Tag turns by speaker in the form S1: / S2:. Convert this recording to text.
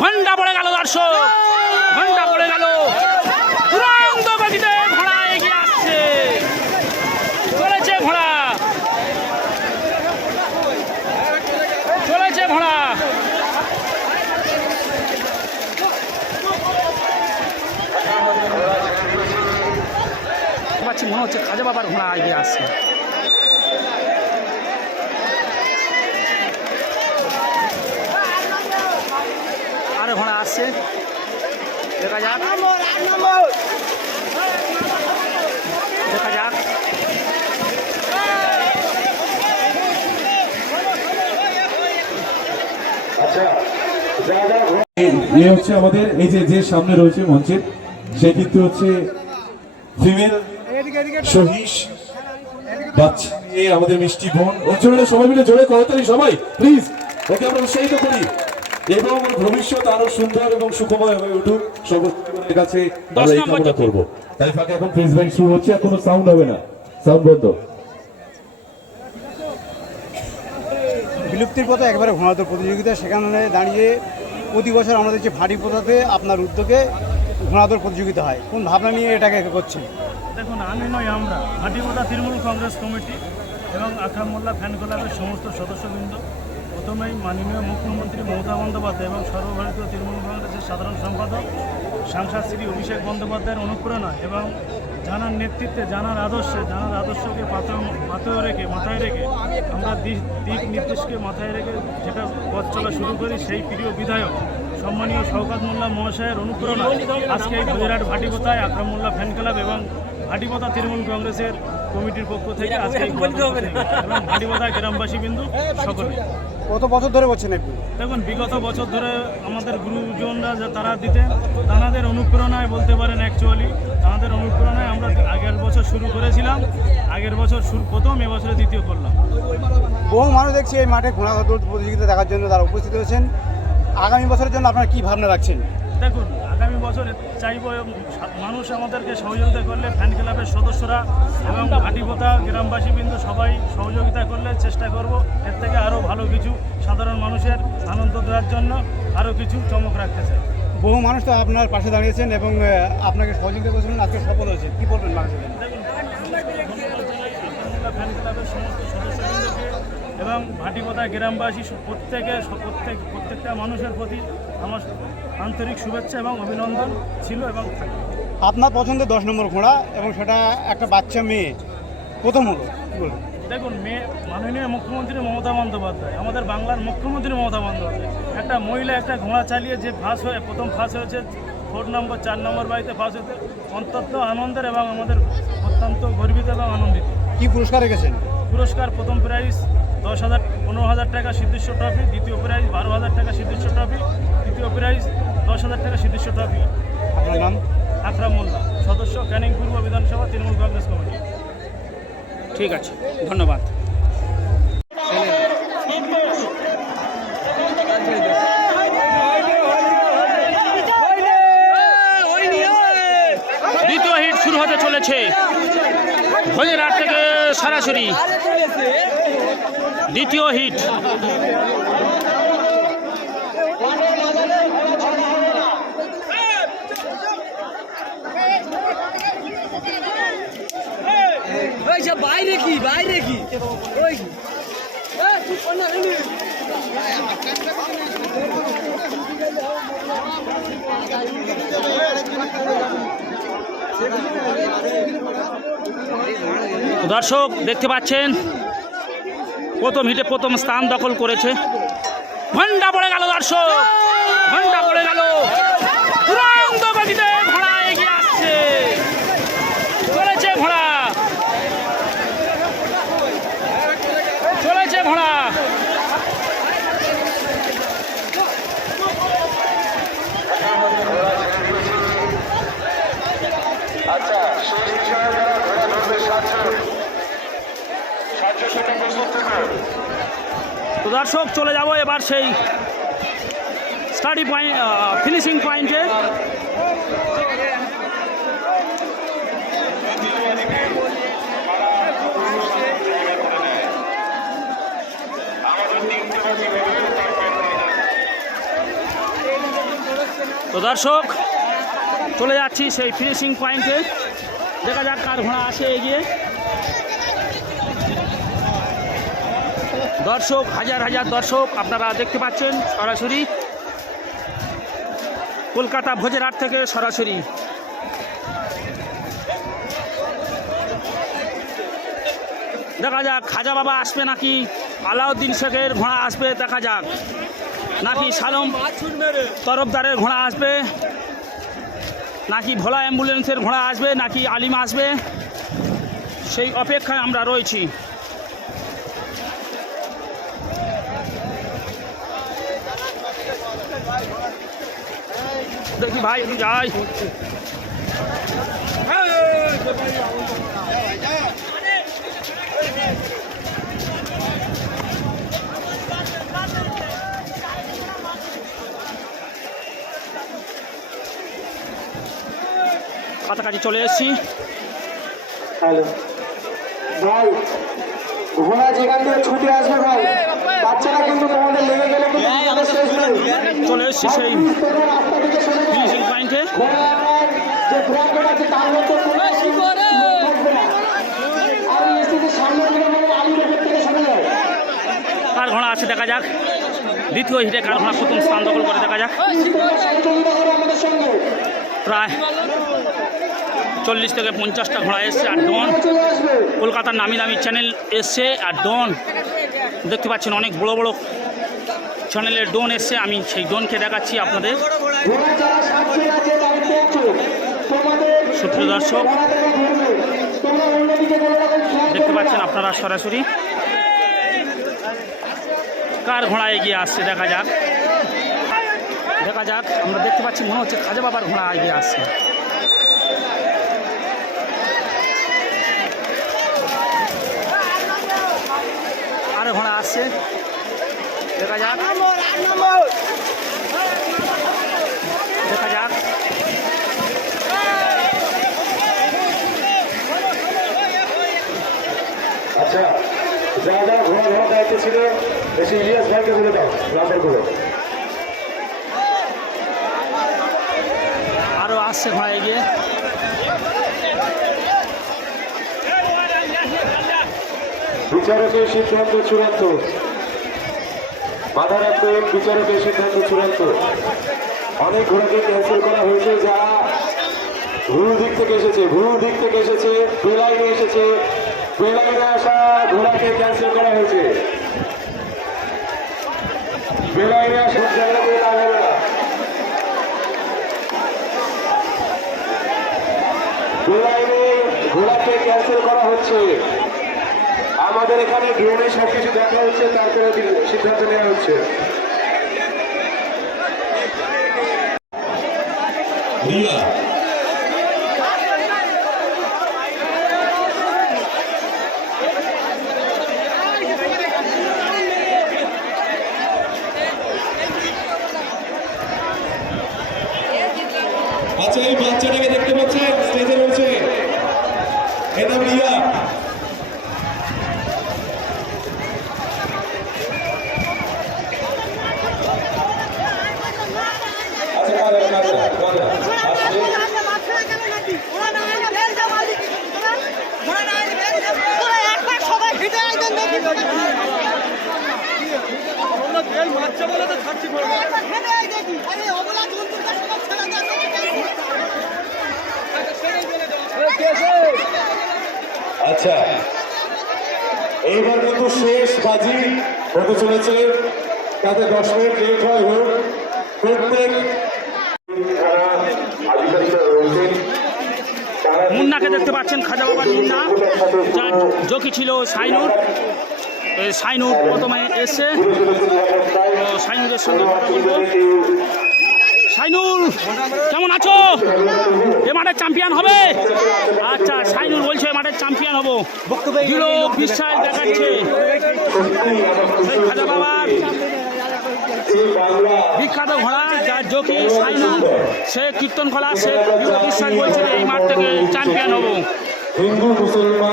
S1: ঘণ্টা পড়ে গেল দর্শক। ঘণ্টা পড়ে গেল। মনে হচ্ছে খাজা বাবার ঘোড়া এগিয়ে আসছে আরে ঘোড়া আসছে দেখা যাক। দেখা যাক।
S2: এ হচ্ছে আমাদের এই যে যে সামনে রয়েছে মঞ্চের সে কিন্তু হচ্ছে ফিমেল সহিস বাচ্চা নিয়ে আমাদের মিষ্টি বোন। ওর জন্য সবাই মিলে জোরে করতালি সবাই প্লিজ ওকে আমরা উৎসাহিত করি। এবং ভবিষ্যৎ আরও সুন্দর এবং সুখময় হয়ে উঠুক। সবার কাছে আমরা এই কামনা করব। তাই ফাঁকে এখন প্রেস ব্যাংক শুরু হচ্ছে আর কোনো সাউন্ড হবে না। সাউন্ড বন্ধ।
S3: বিলুপ্তির পথে একবারে ঘোড়াদৌড় প্রতিযোগিতা সেখানে দাঁড়িয়ে প্রতি বছর আমাদের যে ভারী পোতাতে আপনার উদ্যোগে ঘোড়াদৌড় প্রতিযোগিতা হয়। কোন ভাবনা নিয়ে এটাকে করছেন?
S4: দেখুন আমি নই আমরা হাটিগোদা তৃণমূল কংগ্রেস কমিটি এবং আকরাম মোল্লা ফ্যান ক্লাবের সমস্ত সদস্যবৃন্দ প্রথমেই মাননীয় মুখ্যমন্ত্রী মমতা বন্দ্যোপাধ্যায় এবং সর্বভারতীয় তৃণমূল কংগ্রেসের সাধারণ সম্পাদক, সাংসদ শ্রী অভিষেক বন্দ্যোপাধ্যায়ের অনুপ্রেরণা এবং জানার নেতৃত্বে, জানার আদর্শে, জানার আদর্শকে পাথর রেখে, মাথায় রেখে আমরা দিক দিক নির্দেশকে মাথায় রেখে যেটা পথ চলা শুরু করি, সেই প্রিয় বিধায়ক সম্মানীয় শওকাত মোল্লা মহাশয়ের অনুপ্রেরণা আজকে এই গুজরাট ভাটিপোতায় আকরাম মোল্লা ফ্যান ক্লাব এবং ভাটিপোতা তৃণমূল কংগ্রেসের কমিটির পক্ষ থেকে আজকে ভাটিপোতা গ্রামবাসী বিন্দু সকলে।
S3: কত বছর ধরে করছেন আপনি?
S4: দেখুন বিগত বছর ধরে আমাদের গুরুজনরা যা তারা দিতেন তাদের অনুপ্রেরণায় বলতে পারেন অ্যাকচুয়ালি তাদের অনুপ্রেরণায় আমরা আগের বছর শুরু করেছিলাম আগের বছর শুরু প্রথম এবছরে দ্বিতীয় করলাম।
S3: বহু মানুষ দেখছি এই মাঠে ঘোড়াদৌড় প্রতিযোগিতা দেখার জন্য তারা উপস্থিত হয়েছেন। আগামী বছরের জন্য আপনারা কী ভাবনা রাখছেন?
S4: দেখুন বছর চাইব মানুষ আমাদেরকে সহযোগিতা করলে ফ্যান ক্লাবের সদস্যরা এবং ঘাটিপোতা গ্রামবাসী বিন্দু সবাই সহযোগিতা করলে চেষ্টা করব। এর থেকে আরও ভালো কিছু সাধারণ মানুষের আনন্দ দেওয়ার জন্য আরও কিছু চমক রাখতে চাই।
S3: বহু মানুষ তো আপনার পাশে দাঁড়িয়েছেন এবং আপনাকে সহযোগিতা করেছিলেন আজকে সফল হয়েছে কী বলবেন মানুষের
S4: ফ্যান ক্লাবের সমস্ত সদস্যবৃন্দকে এবং ভাটিপোতা গ্রামবাসী প্রত্যেকে প্রত্যেক প্রত্যেকটা মানুষের প্রতি আমার আন্তরিক শুভেচ্ছা এবং অভিনন্দন ছিল এবং থাকবে।
S3: আপনার পছন্দের দশ নম্বর ঘোড়া এবং সেটা একটা বাচ্চা মেয়ে। প্রথম হলো কি বলবেন?
S4: দেখুন মেয়ে মাননীয় মুখ্যমন্ত্রী মমতা বন্দ্যোপাধ্যায় আমাদের বাংলার মুখ্যমন্ত্রী মমতা বন্দ্যোপাধ্যায় একটা মহিলা একটা ঘোড়া চালিয়ে যে ফার্স্ট হয়ে প্রথম ফার্স্ট হয়েছে ফোর নম্বর চার নম্বর বাড়িতে ফার্স্ট হতে অত্যন্ত আনন্দের এবং আমাদের অত্যন্ত গর্বিত এবং আনন্দিত।
S3: কী পুরস্কার রেখেছেন?
S4: পুরস্কার প্রথম প্রাইজ দশ হাজার পনেরো হাজার টাকা সিদ্ধেশ্ব ট্রফি দ্বিতীয় প্রাইজ বারো হাজার টাকা সিদ্ধেশ্ব ট্রফি তৃতীয় প্রাইজ দশ হাজার টাকা সিদ্ধেশ্ব ট্রফি।
S3: আপনার নাম?
S4: আকরাম মোল্লা সদস্য ক্যানিং পূর্ব বিধানসভা তৃণমূল কংগ্রেস কমিটি।
S1: ঠিক আছে ধন্যবাদ। দ্বিতীয় হিট শুরু হতে চলেছে। হরিরাট থেকে সরাসরি। দ্বিতীয় হিট।
S5: বাইরে কি বাইরে কি? ওই।
S1: দর্শক, দেখতে পাচ্ছেন? প্রথম হিটে প্রথম স্থান দখল করেছে। ঘণ্টা পড়ে গেল দর্শক ঘণ্টা পড়ে গেল তুরন্ত গতিতে ঘোড়া এগিয়ে আসছে চলেছে ঘোড়া চলেছে ঘোড়া
S6: আচ্ছা সেই হিসাবে যারা ঘোড়া ধরবে সাতজন সাতজন সেটা প্রস্তুত থাকো
S1: তো দর্শক চলে যাব এবার সেই স্টাডি পয়েন্ট ফিনিশিং পয়েন্টে তো দর্শক, চলে যাচ্ছি সেই ফিনিশিং পয়েন্টে দেখা যাক কার ঘোড়া আসে এগিয়ে। দর্শক, হাজার হাজার দর্শক আপনারা দেখতে পাচ্ছেন সরাসরি কলকাতা ভোজেরহাট থেকে সরাসরি। দেখা যাক, খাজা বাবা আসবে নাকি? আলাউদ্দিন শেখের ঘোড়া আসবে, দেখা যাক। নাকি সালম তরফদারের ঘোড়া আসবে? নাকি ভোলা অ্যাম্বুলেন্সের ঘোড়া আসবে? নাকি আলিম আসবে? সেই অপেক্ষায় আমরা রয়েছি। দেখি ভাই একটু যাই। কাছাকাছি চলে এসেছি।
S7: হ্যালো। ভাই ঘোড়া যেখান থেকে ছুটে আসবে ভাই বাচ্চারা কিন্তু তোমাদের লেগে গেলে কিন্তু তোমাদের শেষ নেই।
S1: চলে এসেছি সেই। কার ঘোড়া আছে, দেখা যাক। দ্বিতীয় হিটে কার ঘোড়া প্রথম স্থান দখল করে, দেখা যাক। প্রায় চল্লিশ থেকে পঞ্চাশটা ঘোড়া এসছে আর ডন কলকাতার নামি দামি চ্যানেল এসছে আর ডন দেখতে পাচ্ছেন অনেক বড় বড় চ্যানেলের ডোন এসছে। আমি সেই ডোনকে দেখাচ্ছি আপনাদের। সুপ্রিয় দর্শক দেখতে পাচ্ছেন আপনারা সরাসরি। কার ঘোড়া এগিয়ে আসছে দেখা যাক। দেখা যাক আমরা দেখতে পাচ্ছি মনে হচ্ছে খাজা বাবার ঘোড়া এগিয়ে আসছে। আর ঘোড়া আসছে। দেখা যাক দেখা যাক
S2: আচ্ছা যারা যারা ঘোড়া ঘোড়া দায়িত্বে ছিল। বেশি ইলিয়াস ভাইকে বলে দাও নাম্বার করে।
S1: আরও আসছে ঘোড়া এগিয়ে
S2: বিচারকের সিদ্ধান্ত চূড়ান্ত। মাথা রাখবেন বিচারকের সিদ্ধান্ত চূড়ান্ত। অনেক ঘোড়াকে ক্যান্সেল করা হয়েছে যারা ভুল দিক থেকে এসেছে ভুল দিক থেকে এসেছে বেলাইনে এসেছে। ঘোড়াকে ক্যান্সেল করা ঘোড়াকে ক্যান্সেল করা হচ্ছে। আমাদের এখানে ড্রোনে সবকিছু দেখা হচ্ছে, তারপরে সিদ্ধান্ত নেওয়া হচ্ছে। রিয়া আচ্ছা এই বাচ্চাটাকে দেখতে পাচ্ছেন স্টেজে রয়েছে এর নাম রিয়া আচ্ছা কাদা কাদা কাদা আসলে আচ্ছা এইবার কিন্তু শেষ বাজি হতে চলেছে। তাতে দশ মিনিট লেট হয় হোক। প্রত্যেক
S1: মুন্নাকে দেখতে পাচ্ছেন খাজা বাবার মুন্না। যার জকি ছিল সাইনুর। সাইনুর প্রথমে এসছে। তো সাইনুরের সঙ্গে কথা বলব। সাইনুর কেমন আছো? এ মাঠের চ্যাম্পিয়ন হবে? আচ্ছা সাইনুল বলছে এ মাঠের চ্যাম্পিয়ন হব। দৃঢ় বিশ্বাস দেখাচ্ছে। খাজা বাবার বিখ্যাত ঘোড়া যার জকি সাইনুর সে কীর্তন কলা সে দৃঢ় বিশ্বাস বলছে এই মাঠ থেকে চ্যাম্পিয়ন হব।
S2: হিন্দু মুসলমান।